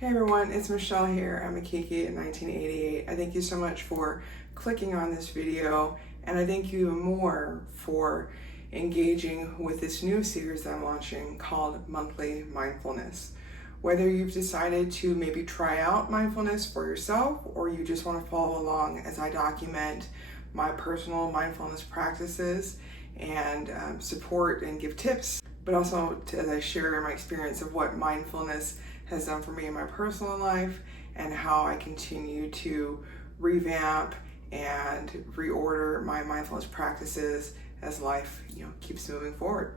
Hey everyone, it's Michelle here. I'm a Kiki in 1988. I thank you so much for clicking on this video, and I thank you more for engaging with this new series that I'm launching called Monthly Mindfulness. Whether you've decided to maybe try out mindfulness for yourself or you just want to follow along as I document my personal mindfulness practices and support and give tips, but also as I share my experience of what mindfulness has done for me in my personal life and how I continue to revamp and reorder my mindfulness practices as life, keeps moving forward.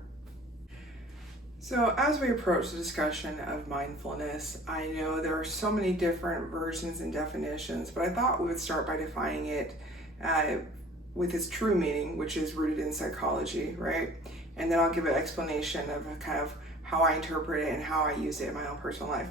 So as we approach the discussion of mindfulness, I know there are so many different versions and definitions, but I thought we would start by defining it with its true meaning, which is rooted in psychology, right? And then I'll give an explanation of kind of how I interpret it and how I use it in my own personal life.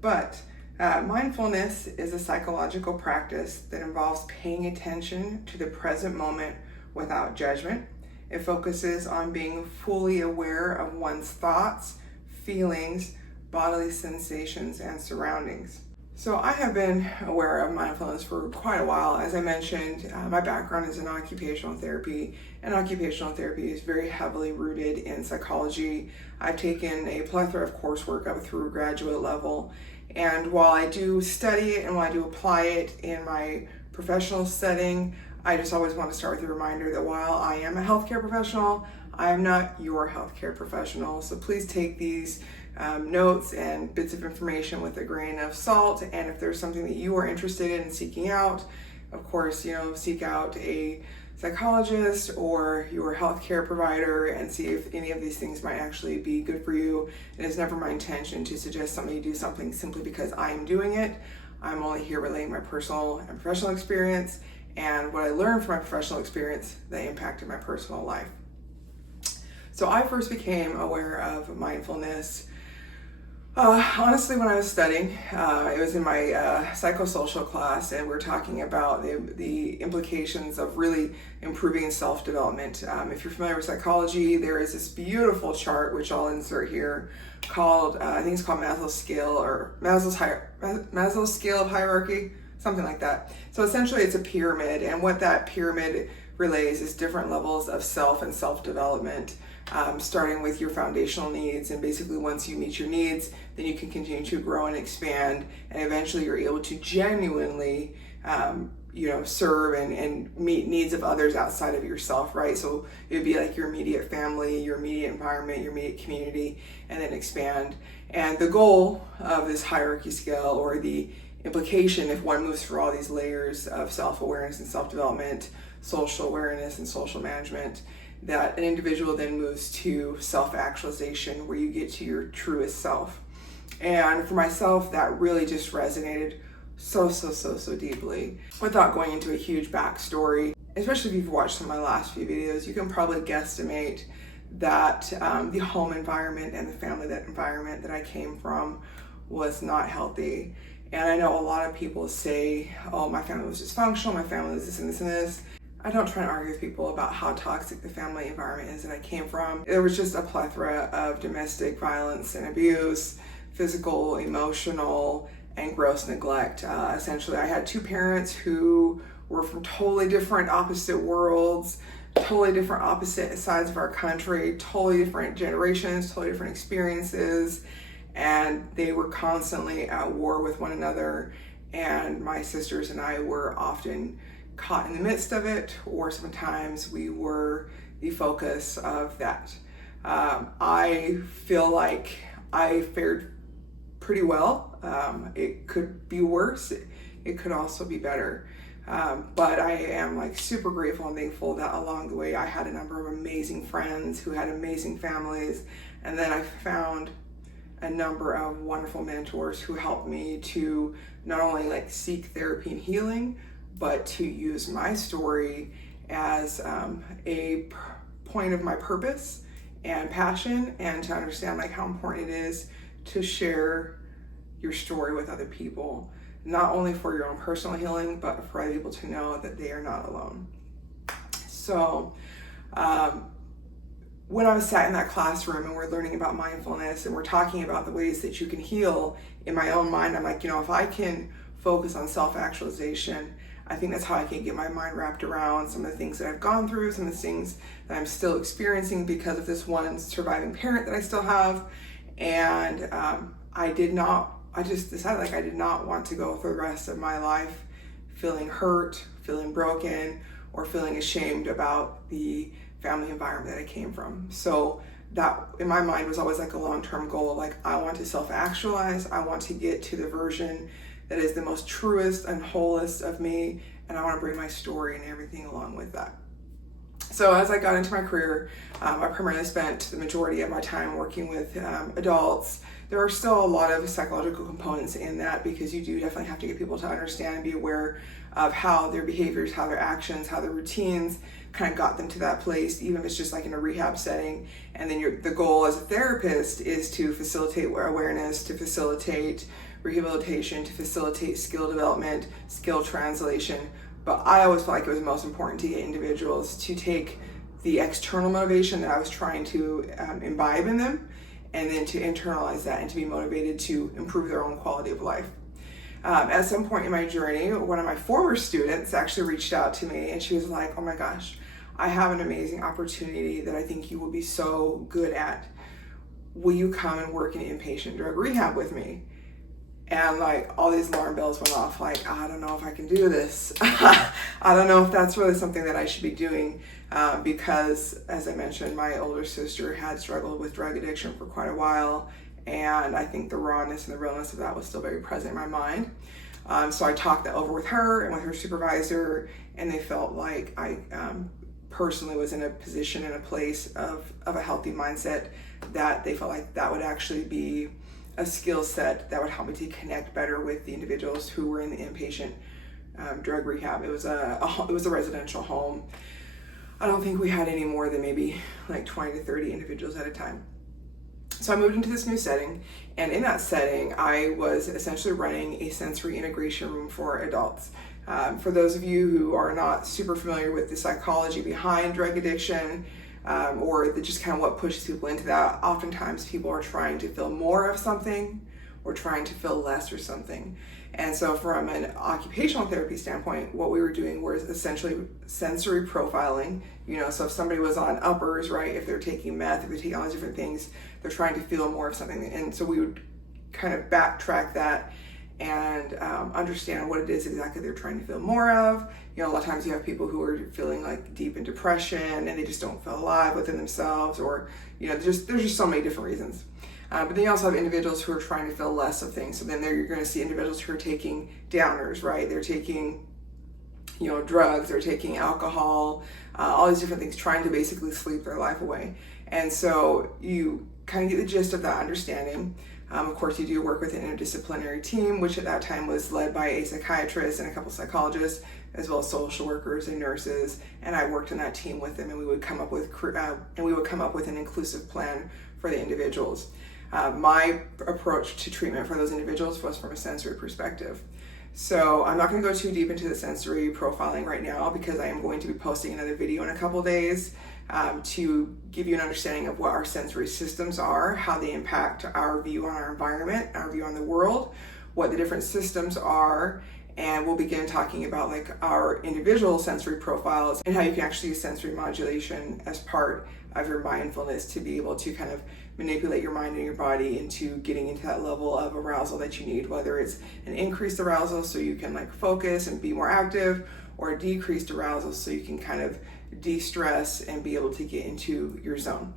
But mindfulness is a psychological practice that involves paying attention to the present moment without judgment. It focuses on being fully aware of one's thoughts, feelings, bodily sensations, and surroundings. So I have been aware of mindfulness for quite a while. As I mentioned, my background is in occupational therapy, and occupational therapy is very heavily rooted in psychology. I've taken a plethora of coursework up through graduate level, and while I do study it and while I do apply it in my professional setting, I just always want to start with a reminder that while I am a healthcare professional, I am not your healthcare professional. So please take these notes and bits of information with a grain of salt. And if there's something that you are interested in seeking out, of course, seek out a psychologist or your healthcare provider and see if any of these things might actually be good for you. It is never my intention to suggest somebody do something simply because I am doing it. I'm only here relaying my personal and professional experience and what I learned from my professional experience that impacted my personal life. So I first became aware of mindfulness honestly when I was studying. It was in my psychosocial class, and we're talking about the implications of really improving self-development. If you're familiar with psychology, there is this beautiful chart, which I'll insert here, called, I think it's called Maslow's scale of hierarchy, something like that. So essentially it's a pyramid, and what that pyramid relays is different levels of self and self-development, starting with your foundational needs. And basically once you meet your needs, then you can continue to grow and expand, and eventually you're able to genuinely serve and meet needs of others outside of yourself, right? So it would be like your immediate family, your immediate environment, your immediate community, and then expand. And the goal of this hierarchy scale, or the implication, if one moves through all these layers of self-awareness and self-development, social awareness and social management, that an individual then moves to self-actualization, where you get to your truest self. And for myself, that really just resonated so deeply. Without going into a huge backstory, especially if you've watched some of my last few videos, you can probably guesstimate that the home environment and the family environment that I came from was not healthy. And I know a lot of people say, oh, my family was dysfunctional, my family was this and this and this. I don't try to argue with people about how toxic the family environment is that I came from. There was just a plethora of domestic violence and abuse, physical, emotional, and gross neglect. Essentially, I had two parents who were from totally different opposite worlds, totally different opposite sides of our country, totally different generations, totally different experiences, and they were constantly at war with one another. And my sisters and I were often caught in the midst of it, or sometimes we were the focus of that. I feel like I fared pretty well. It could be worse. It could also be better. But I am super grateful and thankful that along the way I had a number of amazing friends who had amazing families, and then I found a number of wonderful mentors who helped me to not only seek therapy and healing, but to use my story as a point of my purpose and passion, and to understand how important it is to share your story with other people, not only for your own personal healing, but for other people to know that they are not alone. So when I was sat in that classroom and we're learning about mindfulness and we're talking about the ways that you can heal, in my own mind, I'm like, if I can focus on self-actualization, I think that's how I can get my mind wrapped around some of the things that I've gone through, some of the things that I'm still experiencing because of this one surviving parent that I still have. And I just decided like I did not want to go for the rest of my life feeling hurt, feeling broken, or feeling ashamed about the family environment that I came from. So that in my mind was always like a long-term goal. Like, I want to self-actualize. I want to get to the version that is the most truest and wholest of me. And I want to bring my story and everything along with that. So as I got into my career, I primarily spent the majority of my time working with adults. There are still a lot of psychological components in that, because you do definitely have to get people to understand and be aware of how their behaviors, how their actions, how their routines kind of got them to that place, even if it's just like in a rehab setting. And then the goal as a therapist is to facilitate awareness, to facilitate rehabilitation, to facilitate skill development, skill translation. But I always felt like it was most important to get individuals to take the external motivation that I was trying to imbibe in them, and then to internalize that and to be motivated to improve their own quality of life. At some point in my journey, one of my former students actually reached out to me, and she was like, oh my gosh, I have an amazing opportunity that I think you will be so good at. Will you come and work in inpatient drug rehab with me? And like all these alarm bells went off, like, I don't know if I can do this. I don't know if that's really something that I should be doing, because as I mentioned, my older sister had struggled with drug addiction for quite a while. And I think the rawness and the realness of that was still very present in my mind. So I talked that over with her and with her supervisor, and they felt like I personally was in a position, in a place of a healthy mindset, that they felt like that would actually be a skill set that would help me to connect better with the individuals who were in the inpatient drug rehab. It was a residential home. I don't think we had any more than maybe like 20 to 30 individuals at a time. So I moved into this new setting, and in that setting, I was essentially running a sensory integration room for adults. For those of you who are not super familiar with the psychology behind drug addiction, or just kind of what pushes people into that, oftentimes people are trying to feel more of something or trying to feel less or something. And so from an occupational therapy standpoint, what we were doing was essentially sensory profiling. So if somebody was on uppers, right, if they're taking meth, if they're taking all these different things, they're trying to feel more of something. And so we would kind of backtrack that and understand what it is exactly they're trying to feel more of. A lot of times you have people who are feeling like deep in depression and they just don't feel alive within themselves, or there's just so many different reasons. But then you also have individuals who are trying to feel less of things. So then you're going to see individuals who are taking downers, right? They're taking drugs, they're taking alcohol, all these different things, trying to basically sleep their life away. And so you kind of get the gist of that understanding. Of course, you do work with an interdisciplinary team, which at that time was led by a psychiatrist and a couple psychologists, as well as social workers and nurses. And I worked in that team with them, and we would come up with an inclusive plan for the individuals. My approach to treatment for those individuals was from a sensory perspective. So I'm not going to go too deep into the sensory profiling right now, because I am going to be posting another video in a couple days to give you an understanding of what our sensory systems are, how they impact our view on our environment, our view on the world, what the different systems are, and we'll begin talking about like our individual sensory profiles and how you can actually use sensory modulation as part of your mindfulness to be able to kind of manipulate your mind and your body into getting into that level of arousal that you need, whether it's an increased arousal so you can like focus and be more active, or a decreased arousal so you can kind of de-stress and be able to get into your zone.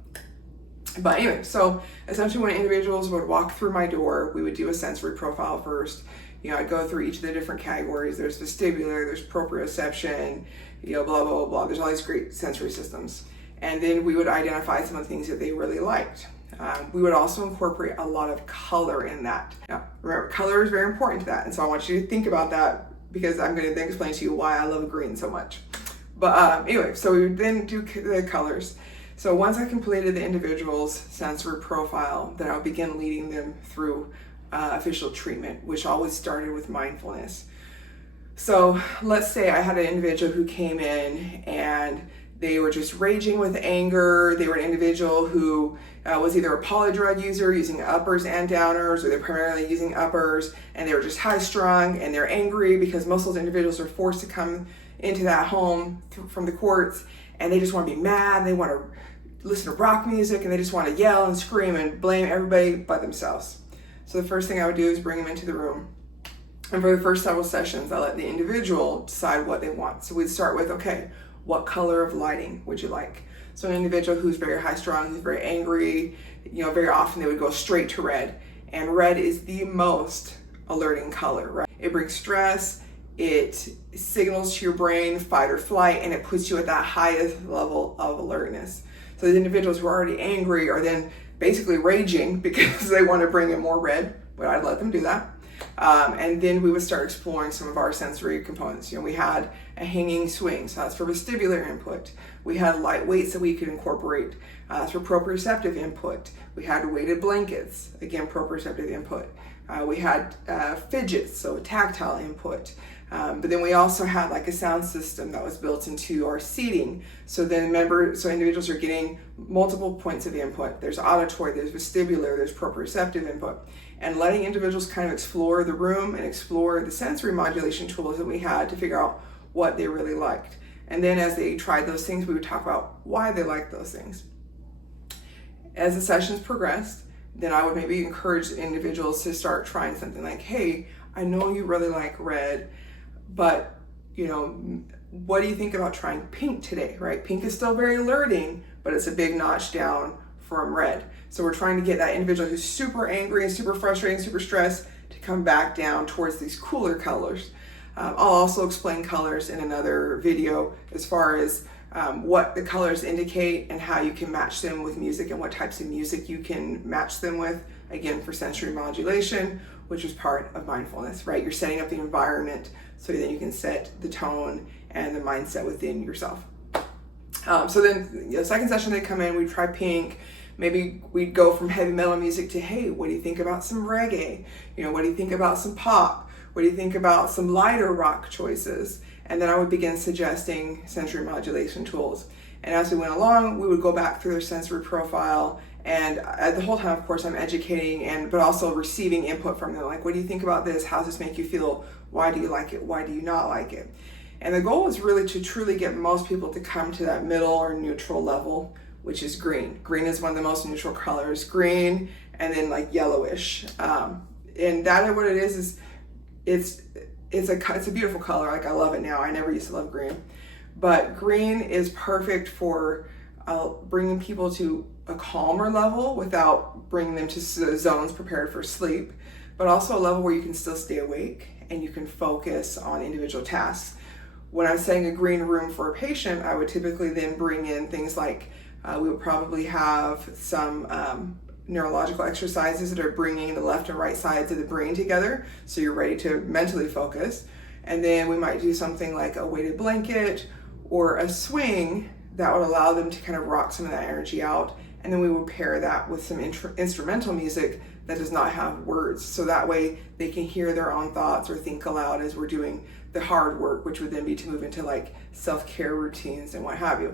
But anyway, so essentially when individuals would walk through my door, we would do a sensory profile first. I'd go through each of the different categories. There's vestibular, there's proprioception, blah, blah, blah, blah. There's all these great sensory systems. And then we would identify some of the things that they really liked. We would also incorporate a lot of color in that. Now, remember, color is very important to that. And so I want you to think about that, because I'm going to then explain to you why I love green so much. But anyway, so we would then do the colors. So once I completed the individual's sensory profile, then I'll begin leading them through official treatment, which always started with mindfulness. So let's say I had an individual who came in and They were just raging with anger. They were an individual who was either a poly drug user using uppers and downers, or they're primarily using uppers, and they were just high strung and they're angry because most of those individuals are forced to come into that home from the courts, and they just want to be mad. They want to listen to rock music, and they just want to yell and scream and blame everybody but themselves. So the first thing I would do is bring them into the room. And for the first several sessions, I let the individual decide what they want. So we'd start with, okay, what color of lighting would you like? So an individual who's very high strung, who's very angry, very often they would go straight to red. And red is the most alerting color, right? It brings stress, it signals to your brain fight or flight, and it puts you at that highest level of alertness. So the individuals who are already angry are then basically raging because they want to bring in more red, but I'd let them do that. And then we would start exploring some of our sensory components. We had a hanging swing, so that's for vestibular input. We had light weights that we could incorporate. That's for proprioceptive input. We had weighted blankets, again, proprioceptive input. We had fidgets, so tactile input. But then we also had like a sound system that was built into our seating. So then individuals are getting multiple points of input. There's auditory, there's vestibular, there's proprioceptive input. And letting individuals kind of explore the room and explore the sensory modulation tools that we had to figure out what they really liked. And then as they tried those things, we would talk about why they liked those things. As the sessions progressed, then I would maybe encourage individuals to start trying something like, hey, I know you really like red, but what do you think about trying pink today, right? Pink is still very alerting, but it's a big notch down from red. So we're trying to get that individual who's super angry and super frustrated and super stressed to come back down towards these cooler colors. I'll also explain colors in another video as far as what the colors indicate and how you can match them with music and what types of music you can match them with, again, for sensory modulation, which is part of mindfulness, right? You're setting up the environment so that you can set the tone and the mindset within yourself. So then the second session they come in, we try pink. Maybe we'd go from heavy metal music to, hey, what do you think about some reggae? What do you think about some pop? What do you think about some lighter rock choices? And then I would begin suggesting sensory modulation tools. And as we went along, we would go back through their sensory profile. And the whole time, of course, I'm educating but also receiving input from them. Like, what do you think about this? How does this make you feel? Why do you like it? Why do you not like it? And the goal is really to truly get most people to come to that middle or neutral level, which is green. Green is one of the most neutral colors. Green and then like yellowish. And that what it is it's a beautiful color. Like, I love it now. I never used to love green. But green is perfect for bringing people to a calmer level without bringing them to zones prepared for sleep, but also a level where you can still stay awake and you can focus on individual tasks. When I'm setting a green room for a patient, I would typically then bring in things like we would probably have some neurological exercises that are bringing the left and right sides of the brain together, so you're ready to mentally focus. And then we might do something like a weighted blanket or a swing that would allow them to kind of rock some of that energy out. And then we would pair that with some instrumental music that does not have words, so that way they can hear their own thoughts or think aloud as we're doing the hard work, which would then be to move into like self-care routines and what have you.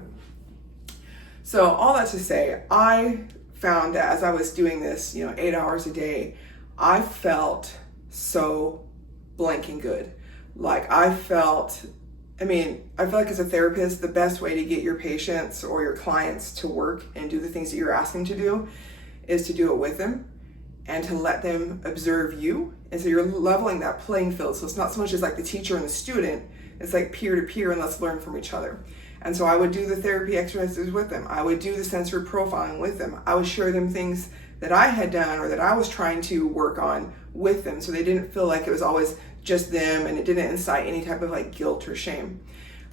So all that to say, I found that as I was doing this, 8 hours a day, I felt so blanking good. Like I feel like as a therapist, the best way to get your patients or your clients to work and do the things that you're asking to do is to do it with them and to let them observe you. And so you're leveling that playing field. So it's not so much as like the teacher and the student, it's like peer to peer, and let's learn from each other. And so I would do the therapy exercises with them. I would do the sensory profiling with them. I would share them things that I had done or that I was trying to work on with them, so they didn't feel like it was always just them and it didn't incite any type of like guilt or shame.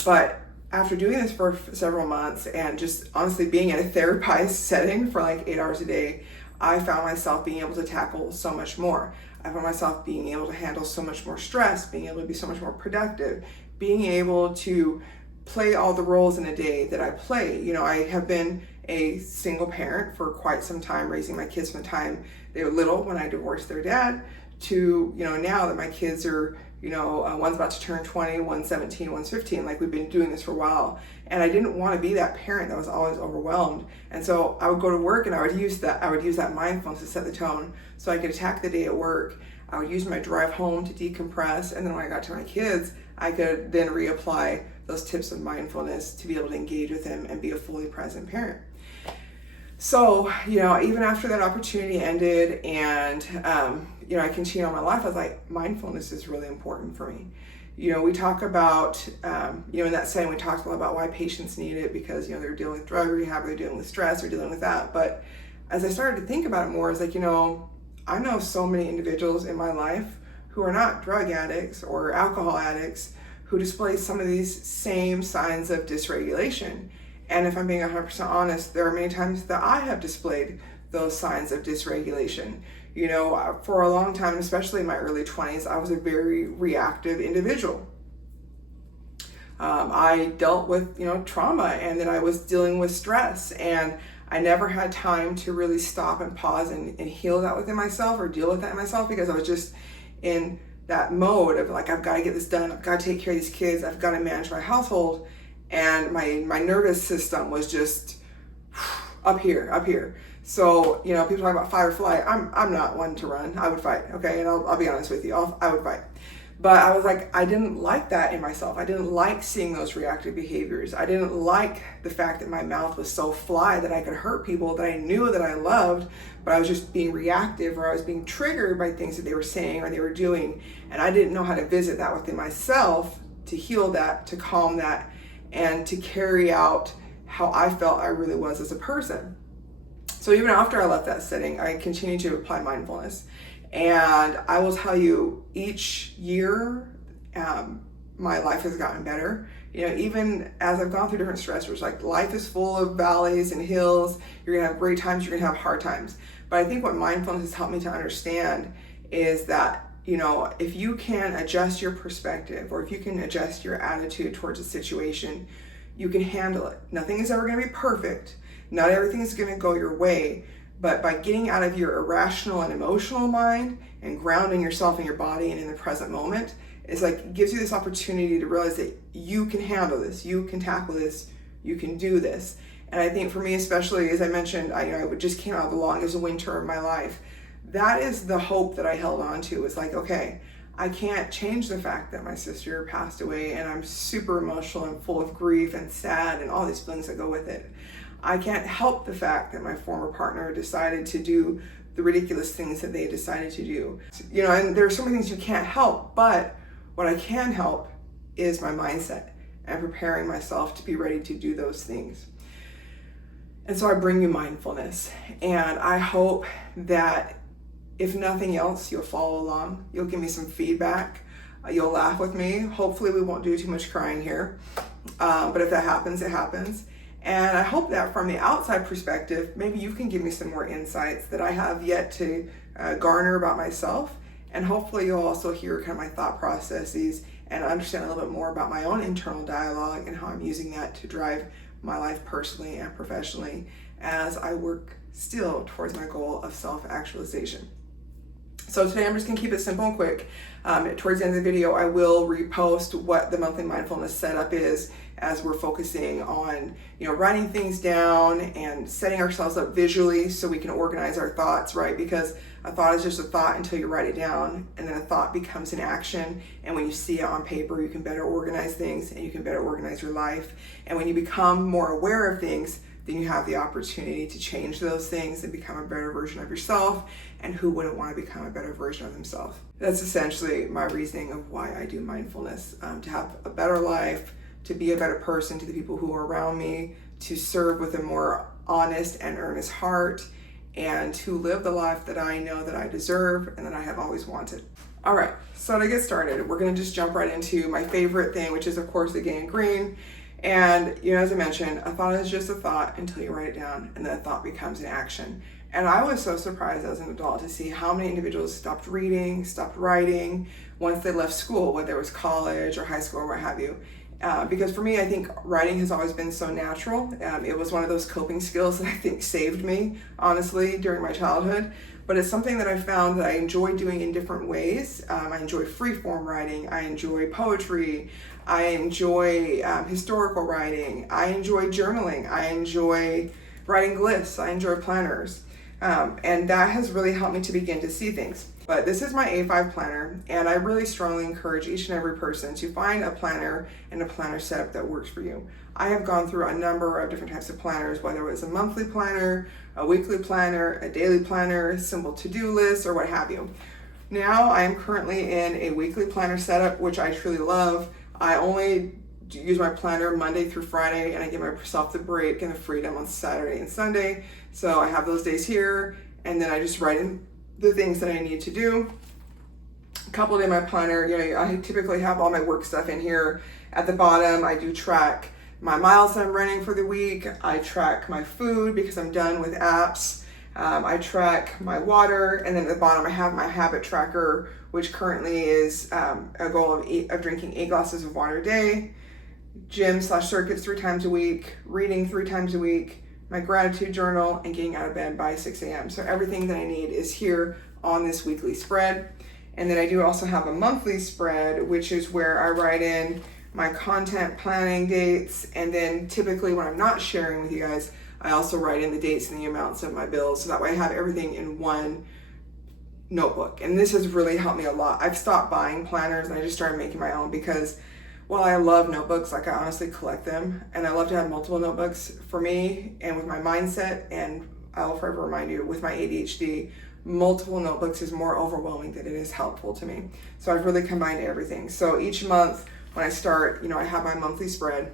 But after doing this for several months and just honestly being in a therapized setting for like 8 hours a day, I found myself being able to tackle so much more. I found myself being able to handle so much more stress, being able to be so much more productive, being able to play all the roles in a day that I play. I have been a single parent for quite some time, raising my kids from the time they were little when I divorced their dad to, now that my kids are, one's about to turn 20, one's 17, one's 15. Like, we've been doing this for a while. And I didn't want to be that parent that was always overwhelmed. And so I would go to work and I would use that mindfulness to set the tone so I could attack the day at work. I would use my drive home to decompress. And then when I got to my kids, I could then reapply those tips of mindfulness to be able to engage with them and be a fully present parent. So, even after that opportunity ended and, I continued on my life, I was like, mindfulness is really important for me. We talk about, in that setting, we talked a lot about why patients need it because, they're dealing with drug rehab, they're dealing with stress, they're dealing with that. But as I started to think about it more, it's like, I know so many individuals in my life who are not drug addicts or alcohol addicts who display some of these same signs of dysregulation. And if I'm being 100% honest, there are many times that I have displayed those signs of dysregulation. For a long time, especially in my early 20s, I was a very reactive individual. I dealt with, trauma, and then I was dealing with stress, and I never had time to really stop and pause and heal that within myself or deal with that in myself because I was just in that mode of like, I've got to get this done. I've got to take care of these kids. I've got to manage my household. And my nervous system was just up here. So, people talk about fight or flight. I'm not one to run. I would fight, okay? And I'll be honest with you, I would fight. But I was like, I didn't like that in myself. I didn't like seeing those reactive behaviors. I didn't like the fact that my mouth was so fly that I could hurt people that I knew that I loved, but I was just being reactive, or I was being triggered by things that they were saying or they were doing. And I didn't know how to visit that within myself to heal that, to calm that, and to carry out how I felt I really was as a person. So even after I left that setting, I continued to apply mindfulness. And I will tell you, each year, my life has gotten better. Even as I've gone through different stressors, like life is full of valleys and hills. You're gonna have great times, you're gonna have hard times. But I think what mindfulness has helped me to understand is that, if you can adjust your perspective, or if you can adjust your attitude towards a situation, you can handle it. Nothing is ever gonna be perfect. Not everything is gonna go your way. But by getting out of your irrational and emotional mind and grounding yourself in your body and in the present moment, it's like, it gives you this opportunity to realize that you can handle this, you can tackle this, you can do this. And I think for me, especially, as I mentioned, I just came out of the longest winter of my life. That is the hope that I held on to. It's like, okay, I can't change the fact that my sister passed away and I'm super emotional and full of grief and sad and all these feelings that go with it. I can't help the fact that my former partner decided to do the ridiculous things that they decided to do. And there are so many things you can't help, but what I can help is my mindset and preparing myself to be ready to do those things. And so I bring you mindfulness, and I hope that if nothing else, you'll follow along, you'll give me some feedback, you'll laugh with me. Hopefully we won't do too much crying here, but if that happens, it happens. And I hope that from the outside perspective, maybe you can give me some more insights that I have yet to garner about myself. And hopefully you'll also hear kind of my thought processes and understand a little bit more about my own internal dialogue and how I'm using that to drive my life personally and professionally as I work still towards my goal of self-actualization. So today I'm just gonna keep it simple and quick. Towards the end of the video, I will repost what the monthly mindfulness setup is as we're focusing on, writing things down and setting ourselves up visually so we can organize our thoughts, right? Because a thought is just a thought until you write it down, and then a thought becomes an action. And when you see it on paper, you can better organize things and you can better organize your life. And when you become more aware of things, then you have the opportunity to change those things and become a better version of yourself. And who wouldn't want to become a better version of themselves? That's essentially my reasoning of why I do mindfulness, to have a better life, to be a better person to the people who are around me, to serve with a more honest and earnest heart, and to live the life that I know that I deserve and that I have always wanted. All right, so to get started, we're gonna just jump right into my favorite thing, which is of course the Getting Green. And as I mentioned, a thought is just a thought until you write it down, and then a thought becomes an action. And I was so surprised as an adult to see how many individuals stopped reading, stopped writing once they left school, whether it was college or high school or what have you. Because for me, I think writing has always been so natural. It was one of those coping skills that I think saved me, honestly, during my childhood. but it's something that I found that I enjoy doing in different ways. I enjoy freeform writing, I enjoy poetry, I enjoy historical writing, I enjoy journaling, I enjoy writing glyphs, I enjoy planners. And that has really helped me to begin to see things. But this is my A5 planner, and I really strongly encourage each and every person to find a planner and a planner setup that works for you. I have gone through a number of different types of planners, whether it was a monthly planner, a weekly planner, a daily planner, simple to-do list, or what have you. Now I am currently in a weekly planner setup, which I truly love. I only use my planner Monday through Friday, and I give myself the break and the freedom on Saturday and Sunday. So I have those days here, and then I just write in the things that I need to do. A couple in my planner, I typically have all my work stuff in here. At the bottom, I do track my miles that I'm running for the week. I track my food because I'm done with apps. I track my water, and then at the bottom I have my habit tracker, which currently is a goal of drinking 8 glasses of water a day, gym/circuits 3 times a week, reading 3 times a week, my gratitude journal, and getting out of bed by 6 a.m. So everything that I need is here on this weekly spread. And then I do also have a monthly spread, which is where I write in my content planning dates. And then typically when I'm not sharing with you guys, I also write in the dates and the amounts of my bills. So that way I have everything in one notebook. And this has really helped me a lot. I've stopped buying planners and I just started making my own because while I love notebooks, like I honestly collect them, and I love to have multiple notebooks for me and with my mindset, and I will forever remind you, with my ADHD, multiple notebooks is more overwhelming than it is helpful to me. So I've really combined everything. So each month when I start, I have my monthly spread,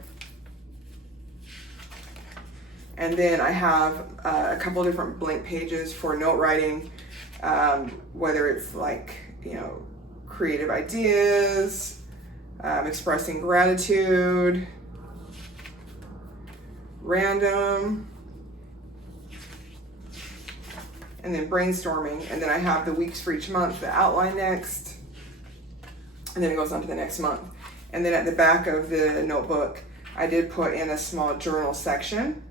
and then I have a couple different blank pages for note writing, whether it's like, creative ideas, expressing gratitude, random, and then brainstorming. And then I have the weeks for each month, the outline next, and then it goes on to the next month. And then at the back of the notebook, I did put in a small journal section.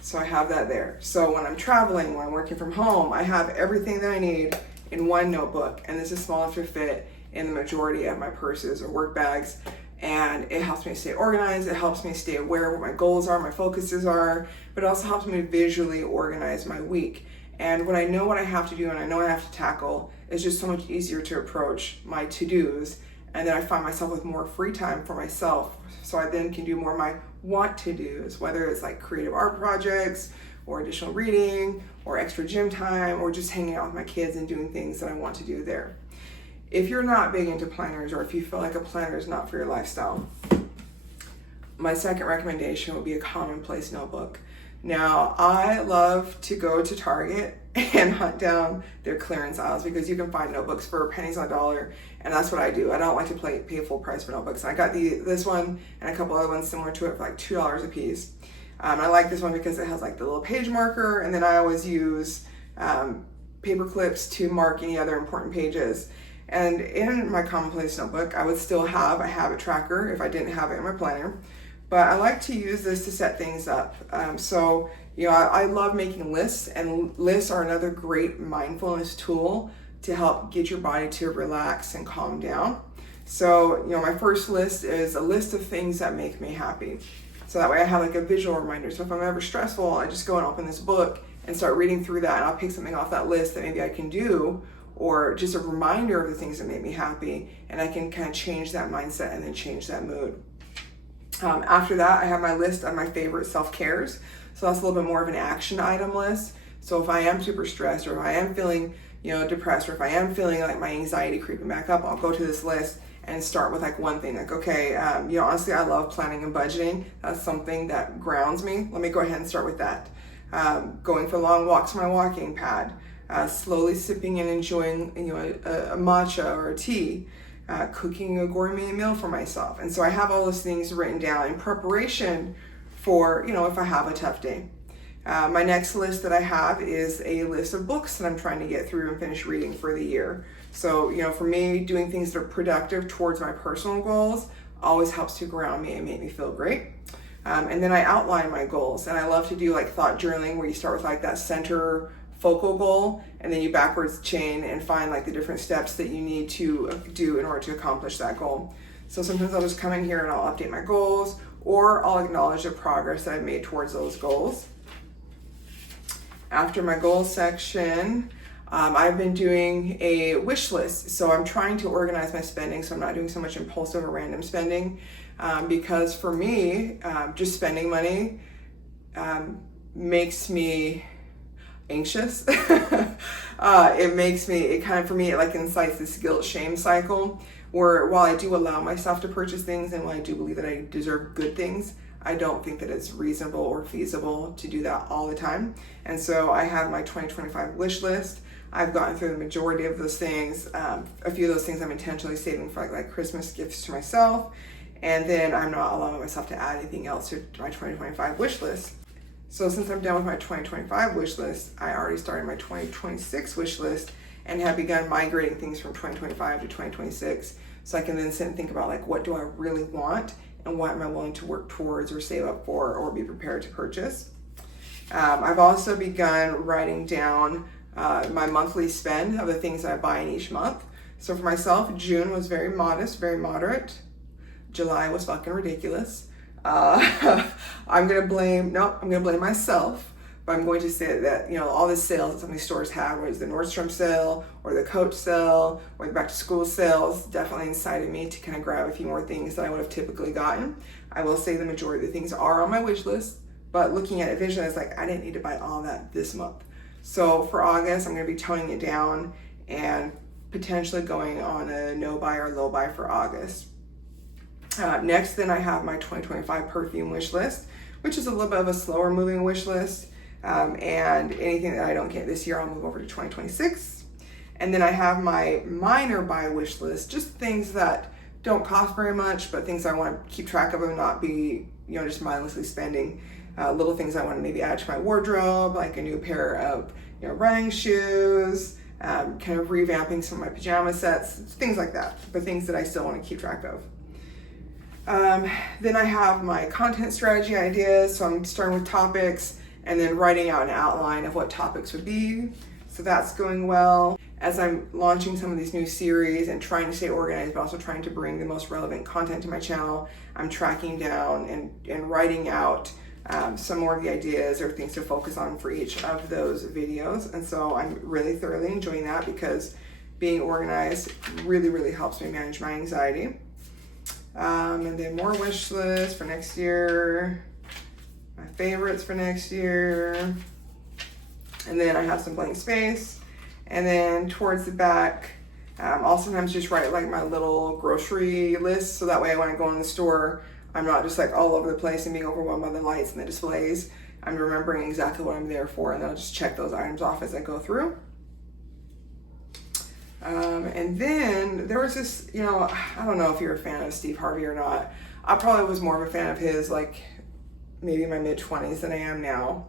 So I have that there. So when I'm traveling, when I'm working from home, I have everything that I need in one notebook. And this is small enough to fit in the majority of my purses or work bags. And it helps me stay organized. It helps me stay aware of what my goals are, my focuses are, but it also helps me to visually organize my week. And when I know what I have to do and I know I have to tackle, it's just so much easier to approach my to-dos. And then I find myself with more free time for myself. So I then can do more of my want to-dos, whether it's like creative art projects or additional reading or extra gym time or just hanging out with my kids and doing things that I want to do there. If you're not big into planners, or if you feel like a planner is not for your lifestyle, my second recommendation would be a commonplace notebook. Now, I love to go to Target and hunt down their clearance aisles because you can find notebooks for pennies on a dollar, and that's what I do. I don't like to pay full price for notebooks. I got this one and a couple other ones similar to it for like $2 a piece. I like this one because it has like the little page marker, and then I always use paper clips to mark any other important pages. And in my commonplace notebook, I would still have a habit tracker if I didn't have it in my planner. But I like to use this to set things up. I love making lists, and lists are another great mindfulness tool to help get your body to relax and calm down. So, my first list is a list of things that make me happy. So that way I have like a visual reminder. So if I'm ever stressful, I just go and open this book and start reading through that, and I'll pick something off that list that maybe I can do, or just a reminder of the things that make me happy, and I can kind of change that mindset and then change that mood. After that, I have my list of my favorite self-cares. So that's a little bit more of an action item list. So if I am super stressed, or if I am feeling, depressed, or if I am feeling like my anxiety creeping back up, I'll go to this list and start with like one thing, like, okay, honestly, I love planning and budgeting. That's something that grounds me. Let me go ahead and start with that. Going for long walks on my walking pad, slowly sipping and enjoying, a matcha or a tea, cooking a gourmet meal for myself. And so I have all those things written down in preparation for, if I have a tough day. My next list that I have is a list of books that I'm trying to get through and finish reading for the year. So, for me, doing things that are productive towards my personal goals always helps to ground me and make me feel great. And then I outline my goals, and I love to do like thought journaling, where you start with like that center focal goal, and then you backwards chain and find like the different steps that you need to do in order to accomplish that goal. So sometimes I'll just come in here and I'll update my goals, or I'll acknowledge the progress that I've made towards those goals. After my goals section, I've been doing a wish list. So I'm trying to organize my spending so I'm not doing so much impulsive or random spending, because for me, just spending money makes me anxious. It kind of, for me, it like incites this guilt shame cycle where while I do allow myself to purchase things and while I do believe that I deserve good things, I don't think that it's reasonable or feasible to do that all the time. And so I have my 2025 wish list. I've gotten through the majority of those things. A few of those things I'm intentionally saving for like Christmas gifts to myself. And then I'm not allowing myself to add anything else to my 2025 wish list. So since I'm done with my 2025 wish list, I already started my 2026 wish list and have begun migrating things from 2025 to 2026. So I can then sit and think about like, what do I really want and what am I willing to work towards or save up for or be prepared to purchase. I've also begun writing down my monthly spend of the things that I buy in each month. So for myself, June was very modest, very moderate. July was fucking ridiculous. I'm gonna blame myself, but I'm going to say that, you know, all the sales that some of these stores have, whether it's the Nordstrom sale or the Coach sale or the back to school sales, definitely incited me to kind of grab a few more things that I would have typically gotten. I will say the majority of the things are on my wish list, but looking at it visually, it's like I didn't need to buy all that this month. So for August, I'm going to be toning it down and potentially going on a no buy or low buy for August. Next, then I have my 2025 perfume wish list, which is a little bit of a slower moving wish list. And anything that I don't get this year, I'll move over to 2026. And then I have my minor buy wish list, just things that don't cost very much, but things I want to keep track of and not be, you know, just mindlessly spending. Little things I want to maybe add to my wardrobe, like a new pair of, you know, running shoes, kind of revamping some of my pajama sets, things like that, but things that I still want to keep track of. Then I have my content strategy ideas. So I'm starting with topics and then writing out an outline of what topics would be. So that's going well. As I'm launching some of these new series and trying to stay organized, but also trying to bring the most relevant content to my channel, I'm tracking down and writing out some more of the ideas or things to focus on for each of those videos. And so I'm really thoroughly enjoying that because being organized really, really helps me manage my anxiety. And then more wish lists for next year, my favorites for next year. And then I have some blank space. And then towards the back, I'll sometimes just write like my little grocery list. So that way when I go in the store, I'm not just like all over the place and being overwhelmed by the lights and the displays. I'm remembering exactly what I'm there for, and then I'll just check those items off as I go through. And then there was this, you know, I don't know if you're a fan of Steve Harvey or not. I probably was more of a fan of his, like maybe in my mid-20s than I am now,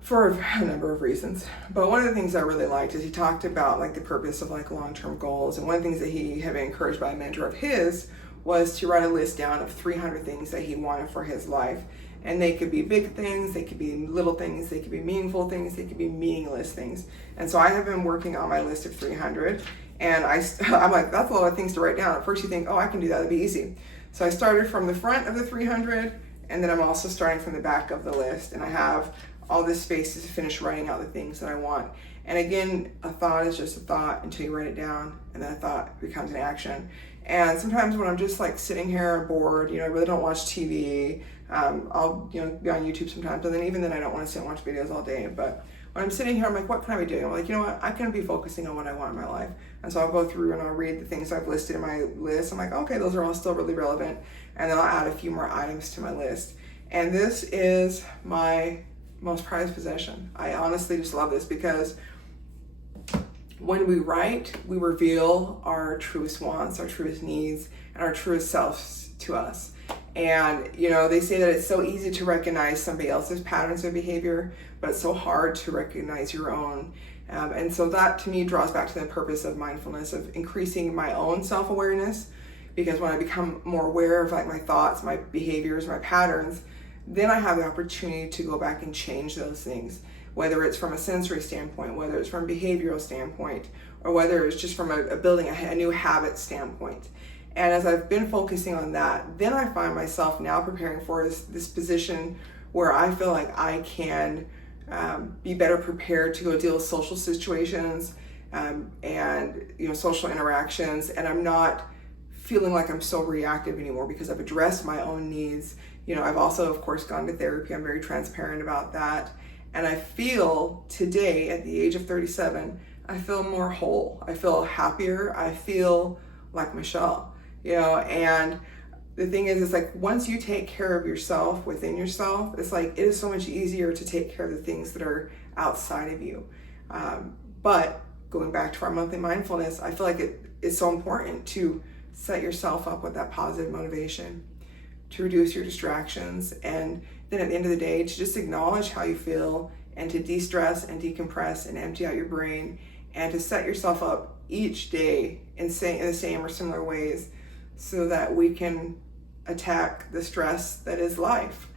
for a number of reasons. But one of the things I really liked is he talked about like the purpose of like long-term goals. And one of the things that he had been encouraged by a mentor of his was to write a list down of 300 things that he wanted for his life. And they could be big things, they could be little things, they could be meaningful things, they could be meaningless things. And so I have been working on my list of 300, and I'm like, that's a lot of things to write down. At first you think, oh, I can do that, that'd be easy. So I started from the front of the 300, and then I'm also starting from the back of the list, and I have all this space to finish writing out the things that I want. And again, a thought is just a thought until you write it down, and then a thought becomes an action. And sometimes when I'm just like sitting here bored, you know, I really don't watch TV. I'll, you know, be on YouTube sometimes, and then even then I don't want to sit and watch videos all day. But when I'm sitting here, I'm like, what can I be doing? I'm like, you know what? I can be focusing on what I want in my life. And so I'll go through and I'll read the things I've listed in my list. I'm like, okay, those are all still really relevant. And then I'll add a few more items to my list. And this is my most prized possession. I honestly just love this because when we write, we reveal our truest wants, our truest needs, and our truest selves to us. And, you know, they say that it's so easy to recognize somebody else's patterns of behavior, but it's so hard to recognize your own. And so that to me draws back to the purpose of mindfulness, of increasing my own self-awareness. Because when I become more aware of like my thoughts, my behaviors, my patterns, then I have the opportunity to go back and change those things. whether it's from a sensory standpoint, whether it's from a behavioral standpoint, or whether it's just from a building a new habit standpoint. And as I've been focusing on that, then I find myself now preparing for this position where I feel like I can be better prepared to go deal with social situations and social interactions, and I'm not feeling like I'm so reactive anymore because I've addressed my own needs. I've also, of course, gone to therapy. I'm very transparent about that. And I feel today, at the age of 37, I feel more whole. I feel happier. I feel like Michelle, and the thing is, it's like once you take care of yourself within yourself, it's like it is so much easier to take care of the things that are outside of you. But going back to our monthly mindfulness, I feel like it's so important to set yourself up with that positive motivation, to reduce your distractions, and then at the end of the day, to just acknowledge how you feel and to de-stress and decompress and empty out your brain, and to set yourself up each day in the same or similar ways so that we can attack the stress that is life.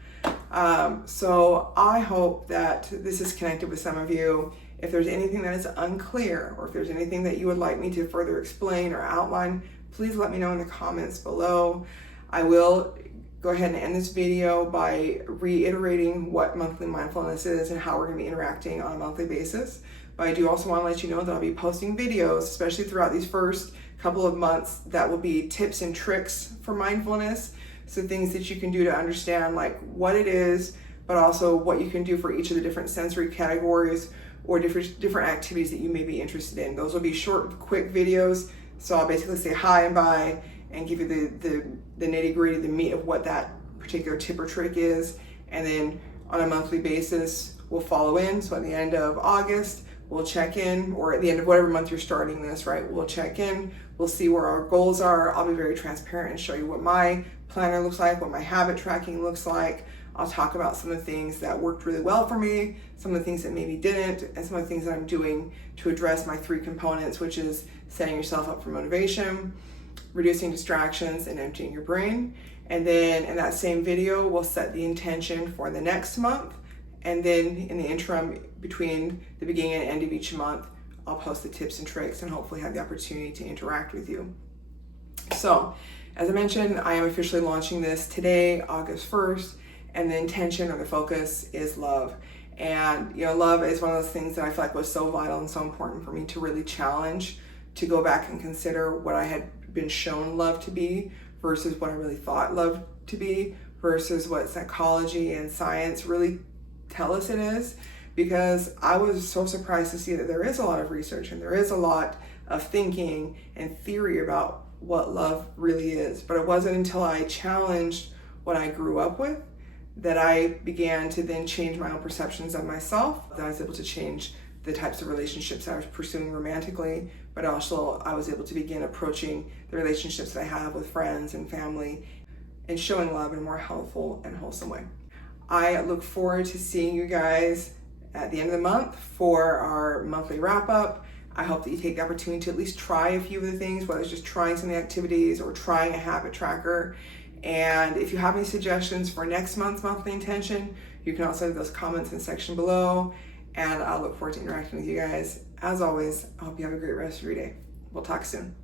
So I hope that this is connected with some of you. If there's anything that is unclear, or if there's anything that you would like me to further explain or outline, please let me know in the comments below. I will go ahead and end this video by reiterating what monthly mindfulness is and how we're going to be interacting on a monthly basis. But I do also want to let you know that I'll be posting videos, especially throughout these first couple of months, that will be tips and tricks for mindfulness. So things that you can do to understand like what it is, but also what you can do for each of the different sensory categories or different activities that you may be interested in. Those will be short, quick videos. So I'll basically say hi and bye and give you the nitty gritty, the meat of what that particular tip or trick is. And then on a monthly basis, we'll follow in. So at the end of August, we'll check in, or at the end of whatever month you're starting this, right? We'll check in, we'll see where our goals are. I'll be very transparent and show you what my planner looks like, what my habit tracking looks like. I'll talk about some of the things that worked really well for me, some of the things that maybe didn't, and some of the things that I'm doing to address my 3 components, which is setting yourself up for motivation, reducing distractions, and emptying your brain. And then in that same video, we'll set the intention for the next month. And then in the interim, between the beginning and end of each month, I'll post the tips and tricks and hopefully have the opportunity to interact with you. So, as I mentioned, I am officially launching this today, August 1st, and the intention or the focus is love. And love is one of those things that I feel like was so vital and so important for me to really challenge, to go back and consider what I had been shown love to be versus what I really thought love to be versus what psychology and science really tell us it is. Because I was so surprised to see that there is a lot of research and there is a lot of thinking and theory about what love really is. But it wasn't until I challenged what I grew up with that I began to then change my own perceptions of myself, that I was able to change the types of relationships I was pursuing romantically, but also I was able to begin approaching the relationships that I have with friends and family and showing love in a more helpful and wholesome way. I look forward to seeing you guys at the end of the month for our monthly wrap up. I hope that you take the opportunity to at least try a few of the things, whether it's just trying some of the activities or trying a habit tracker. And if you have any suggestions for next month's monthly intention, you can also leave those comments in the section below. And I'll look forward to interacting with you guys. As always, I hope you have a great rest of your day. We'll talk soon.